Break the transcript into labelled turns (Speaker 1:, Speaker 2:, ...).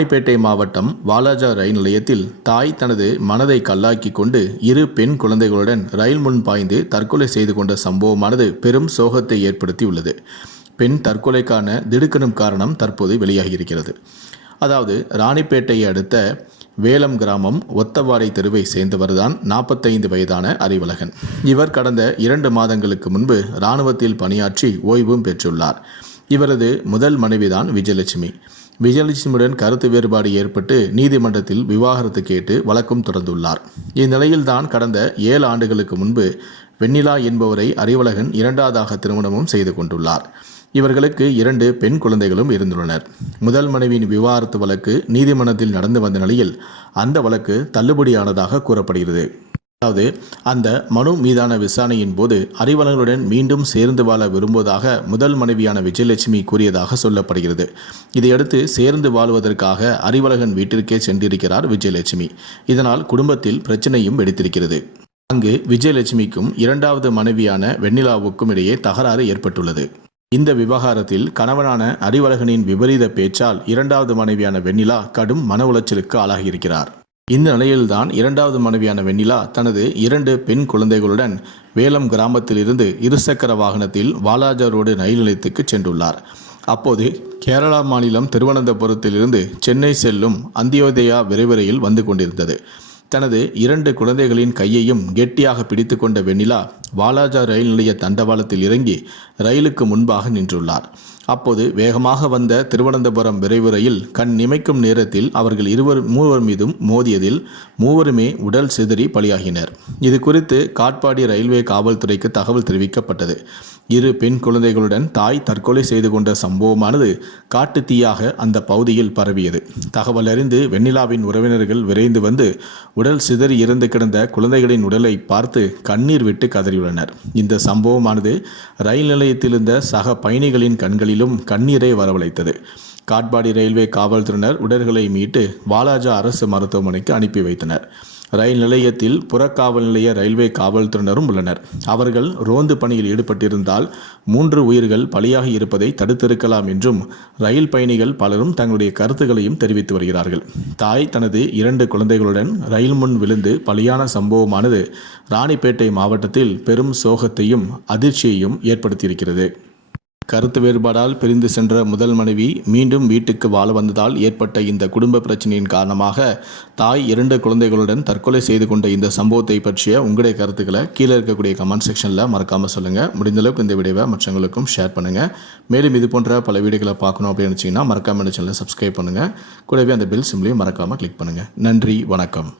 Speaker 1: ராணிப்பேட்டை மாவட்டம் வாலாஜா ரயில் நிலையத்தில் தாய் தனது மனதை கல்லாக்கி கொண்டு இரு பெண் குழந்தைகளுடன் ரயில் முன் பாய்ந்து தற்கொலை செய்து கொண்ட சம்பவமானது பெரும் சோகத்தை ஏற்படுத்தியுள்ளது. பெண் தற்கொலைக்கான திடுக்கணும் காரணம் தற்போது வெளியாகியிருக்கிறது. அதாவது ராணிப்பேட்டையை அடுத்த வேலம் கிராமம் ஒத்தவாடை தெருவை சேர்ந்தவர்தான் நாற்பத்தைந்து வயதான அறிவழகன். இவர் கடந்த இரண்டு மாதங்களுக்கு முன்பு இராணுவத்தில் பணியாற்றி ஓய்வும் பெற்றுள்ளார். இவரது முதல் மனைவிதான் விஜயலட்சுமி. விஜயலட்சுமியுடன் கருத்து வேறுபாடு ஏற்பட்டு நீதிமன்றத்தில் விவாகரத்து கேட்டு வழக்கும் தொடர்ந்துள்ளார். இந்நிலையில்தான் கடந்த ஏழு ஆண்டுகளுக்கு முன்பு வெண்ணிலா என்பவரை அறிவழகன் இரண்டாவதாக திருமணமும் செய்து கொண்டுள்ளார். இவர்களுக்கு இரண்டு பெண் குழந்தைகளும் இருந்துள்ளனர். முதல் மனைவியின் விவாகரத்து வழக்கு நீதிமன்றத்தில் நடந்து வந்த நிலையில் அந்த வழக்கு தள்ளுபடியானதாக கூறப்படுகிறது. அதாவது அந்த மனு மீதான விசாரணையின் போது அறிவாளர்களுடன் மீண்டும் சேர்ந்து வாழ விரும்புவதாக முதல் மனைவியான விஜயலட்சுமி கூறியதாக சொல்லப்படுகிறது. இதையடுத்து சேர்ந்து வாழ்வதற்காக அறிவழகன் வீட்டிற்கே சென்றிருக்கிறார் விஜயலட்சுமி. இதனால் குடும்பத்தில் பிரச்சனையும் வெடித்திருக்கிறது. அங்கு விஜயலட்சுமிக்கும் இரண்டாவது மனைவியான வெண்ணிலாவுக்கும் இடையே தகராறு ஏற்பட்டுள்ளது. இந்த விவகாரத்தில் கணவனான அறிவழகனின் விபரீத பேச்சால் இரண்டாவது மனைவியான வெண்ணிலா கடும் மன உளைச்சலுக்கு ஆளாகியிருக்கிறார். இந்த நிலையில்தான் இரண்டாவது மனைவியான வெண்ணிலா தனது இரண்டு பெண் குழந்தைகளுடன் வேலம் கிராமத்திலிருந்து இருசக்கர வாகனத்தில் வாலாஜா ரோடு ரயில் நிலையத்துக்கு சென்றுள்ளார். அப்போது கேரளா மாநிலம் திருவனந்தபுரத்திலிருந்து சென்னை செல்லும் அந்தியோதயா விரைவு ரயில் வந்து கொண்டிருந்தது. தனது இரண்டு குழந்தைகளின் கையையும் கெட்டியாக பிடித்து கொண்ட வெண்ணிலா வாலாஜா ரயில் நிலைய தண்டவாளத்தில் இறங்கி ரயிலுக்கு முன்பாக நின்றுள்ளார். அப்போது வேகமாக வந்த திருவனந்தபுரம் விரைவு ரயில் கண் நிமைக்கும் நேரத்தில் அவர்கள் இருவர் மூவர் மீதும் மோதியதில் மூவருமே உடல் சிதறி பலியாகினர். இது குறித்து காட்பாடி ரயில்வே காவல்துறைக்கு தகவல் தெரிவிக்கப்பட்டது. இரு பெண் குழந்தைகளுடன் தாய் தற்கொலை செய்து கொண்ட சம்பவமானது காட்டு தீயாக அந்த பகுதியில் பரவியது. தகவல் அறிந்து வெண்ணிலாவின் உறவினர்கள் விரைந்து வந்து உடல் சிதறி இறந்து கிடந்த குழந்தைகளின் உடலை பார்த்து கண்ணீர் விட்டு கதறியுள்ளனர். இந்த சம்பவமானது ரயில் நிலையத்தில் இருந்த சக பயணிகளின் கண்களிலும் கண்ணீரை வரவழைத்தது. காட்பாடி ரயில்வே காவல்துறையினர் உடல்களை மீட்டு வாலாஜா அரசு மருத்துவமனைக்கு அனுப்பி வைத்தனர். ரயில் நிலையத்தில் புறக்காவல் நிலைய ரயில்வே காவல்துறையினரும் உள்ளனர். அவர்கள் ரோந்து பணியில் ஈடுபட்டிருந்தால் மூன்று உயிர்கள் பலியாகி இருப்பதை தடுத்திருக்கலாம் என்றும் ரயில் பயணிகள் பலரும் தங்களுடைய கருத்துக்களையும் தெரிவித்து வருகிறார்கள். தாய் தனது இரண்டு குழந்தைகளுடன் ரயில் முன் விழுந்து பலியான சம்பவமானது ராணிப்பேட்டை மாவட்டத்தில் பெரும் சோகத்தையும் அதிர்ச்சியையும் ஏற்படுத்தியிருக்கிறது. கருத்து வேறுபாடால் பிரிந்து சென்ற முதல் மனைவி மீண்டும் வீட்டுக்கு வாழ வந்ததால் ஏற்பட்ட இந்த குடும்ப பிரச்சனையின் காரணமாக தாய் இரண்டு குழந்தைகளுடன் தற்கொலை செய்து கொண்ட இந்த சம்பவத்தை பற்றிய உங்களுடைய கருத்துக்களை கீழே இருக்கக்கூடிய கமெண்ட் செக்ஷனில் மறக்காமல் சொல்லுங்கள் முடிந்தளவுக்கு இந்த வீடியோவை மற்றவங்களுக்கும் ஷேர் பண்ணுங்கள் மேலும் இது போன்ற பல வீடியோக்களை பார்க்கணும் அப்படின்னு நினச்சிங்கன்னா மறக்காமல் இந்த சேனலை சப்ஸ்கிரைப் பண்ணுங்கள் கூடவே அந்த பெல் சிம்லையும் மறக்காமல் கிளிக் பண்ணுங்கள் நன்றி வணக்கம்.